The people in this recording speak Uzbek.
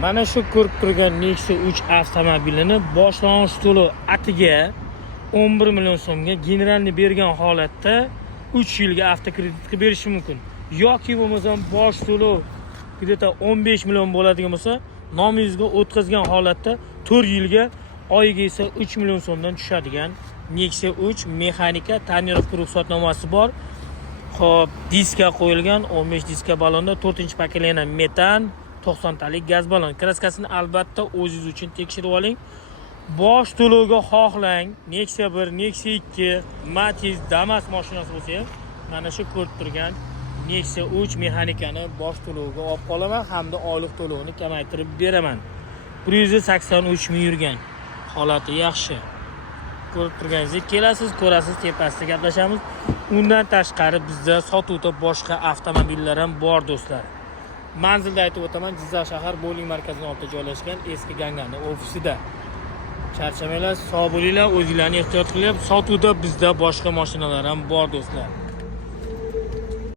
Mana shu ko'rib turgan Nexia 3 avtomobilini boshlang'ich to'lov atiga 11 million so'mga generalni bergan holatda 3 yilga avtokreditga berish mumkin. Yoki bo'lmasa bosh to'lov где-то 15 million bo'ladigan bo'lsa, nomingizga o'tkazgan holatda 4 yilga oyiga esa 3 million so'mdan tushadigan Nexia 3 mexanika tonirovka ruxsatnomasi bor. Xo'p, diska qo'yilgan 15 diska balonda 4-pokoleniya metan 90 talik gaz balon. Kraskasini albatta o'zingiz uchun tekshirib oling. Bosh to'lovga xohlang, Nexia 1, Nexia 2, Matiz, Damas mashinasi bo'lsa ham, mana shu ko'rib turgan Nexia 3 mexanikani bosh to'lovga olib qolaman hamda oylik to'lovini kamaytirib beraman. 183 ming yurgan. Holati yaxshi. Ko'rib turganingizdek kelasiz, ko'rasiz, tepasida gaplashamiz. Undan tashqari bizda sotuvda boshqa avtomobillar ham bor do'stlar. Manzilda aytib o'taman, Jizzax shahar bowling markazining oldida joylashgan eski Gangani ofisida. Charchamanglar, sog' bo'linglar, o'zingizlarni ehtiyot qilib, sotuvda bizda boshqa mashinalar ham bor do'stlar.